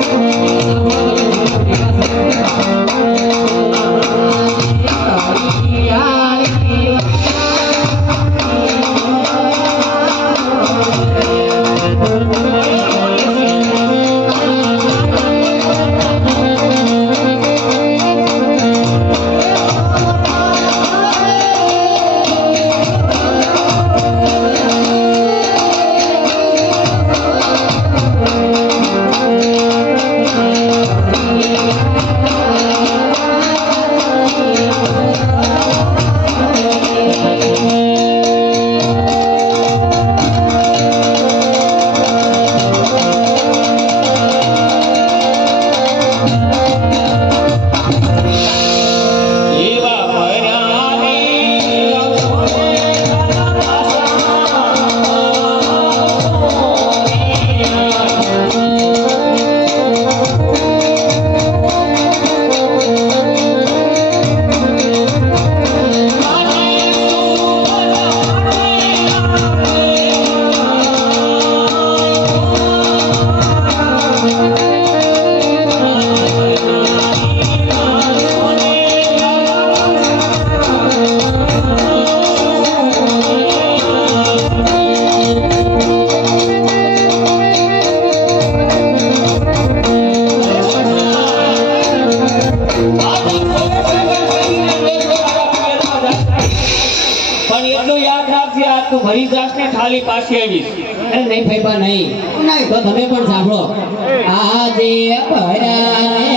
એવા તું ને થાળી પાછી આવીશ અરે નહીં ભાઈબા નહીં. તો તમે પણ સાંભળો. આજે ભરાને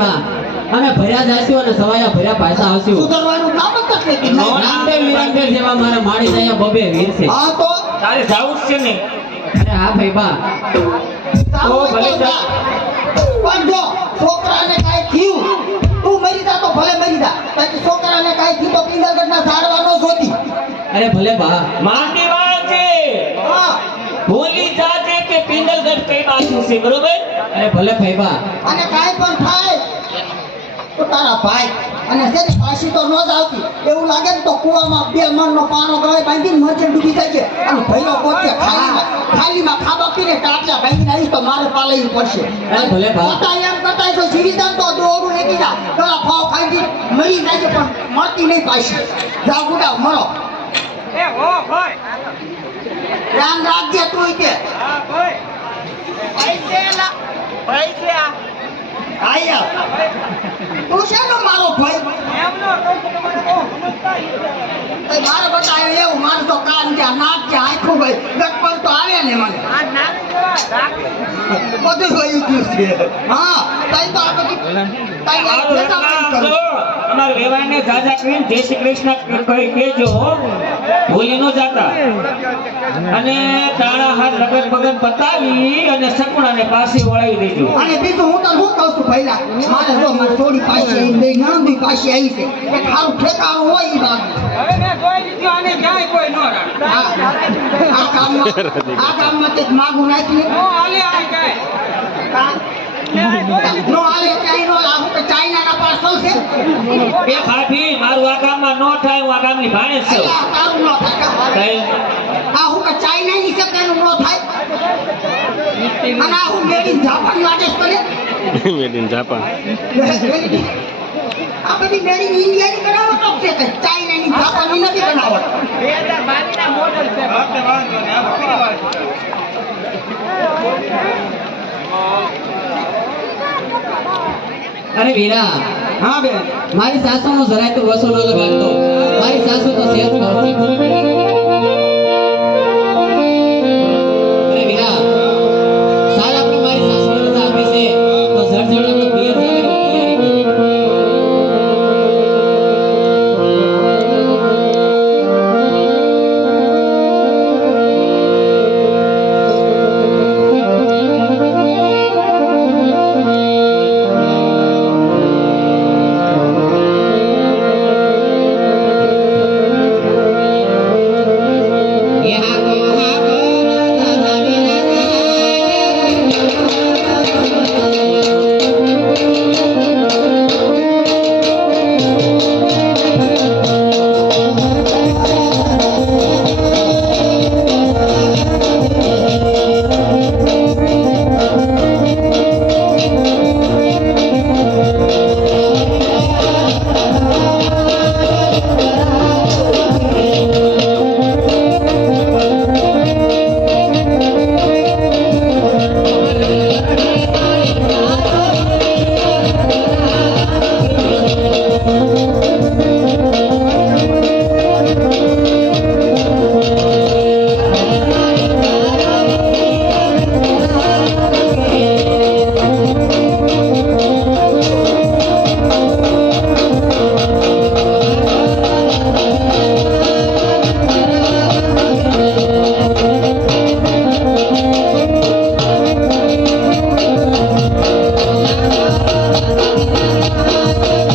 અરે અમે ભર્યા જાશું અને સવાયા ભર્યા પાછા આવશું. સુધરવાનું નામ જ નથી લેતી. રામદેવ વિરામદેવ જેવા મારા માળી જાય બબે વીર છે. હા તો? તારે જાવું છે ને. અરે હા ભલે હોય તો જા. જા. પણ જો છોકરાને કાંઈ થયું તું મરી જા તો ભલે મરી જા. બાકી છોકરાને કાંઈ થયું તો પિંગલગઢના ઝાડવાનો જોતી અરે ભલે બા. માની વાત છે. હા. ભૂલી જાજે કે પિંગલગઢ કઈ બાજુ છે બરોબર? અરે ભલે ભાઈબા અને કાંઈ પણ થાય તો તારા ભાઈ. અને છે પાછી તો ન જ આવતી. એવું લાગે ને તો કુવામાં બે મણનો પાણો ગળે બાંધીને મરજે ડૂબી જાય છે. અને ભઈલો પોતે ખાલીમાં ખાલીમાં ખાવા પીને ટાટલા બાંધીને આવીશ તો મારે પાલવી પડશે. ભલે પોતા એમ કરતા તો જીવી જાય તો દોરું નીકળી જા ગળા ફાવ ખાઈ ગઈ મરી જાય છે પણ મરતી નહીં પાછી જાવ ગુડા મરો રામ રાખજે તું કે આયા તું છે ને મારો ભાઈ એ મારો બતાવે એવું મારું તો કાન ક્યાં નાક ક્યાં આખું ભાઈ ગટપણ તો આવે ને મને. બધું જોઈ ગયું છે. હા તઈ તો આ બધું તઈ આ કરું. અમારે વેવાઈને જાજા કરીને જય શ્રી કૃષ્ણ કહી કેજો ભૂલી ન જાતા. અને તારા હાથ લગન બગન પતાવી અને સકુણાને પાછી વળાવી દેજો. અને બીજું હું તને શું કહું છું પહેલા મારે જો મારી થોડી પાછી આવી બે નણંદી પાછી આવી છે. કે ખારું ઠેકા હોય ઈ બાજુ. આ આ ગામમાં આ ગામમાં તે માગું નાખી ઓ આલે નો આ હું. કે ચાઇનાના પાર્સલ ખાફી મારું આ કામમાં ન થાય હું આ કામની ભાણે છું. તારું નો થાય આ હું કે ચાઇનાની છે તેનું નો થાય. અને આ હું મેડી જાપાન લાગે છે તને? મેડ ઇન જાપાન આ બધી બનાવો ઇન્ડિયાની બનાવટ છે કે ચાઇનાની જાપાનની નથી બનાવટ. અરે વીરા હા બેન મારી સાસુનો જરાય તો વસૂલો ન લગાડતો મારી સાસુ તો સેજ કરતી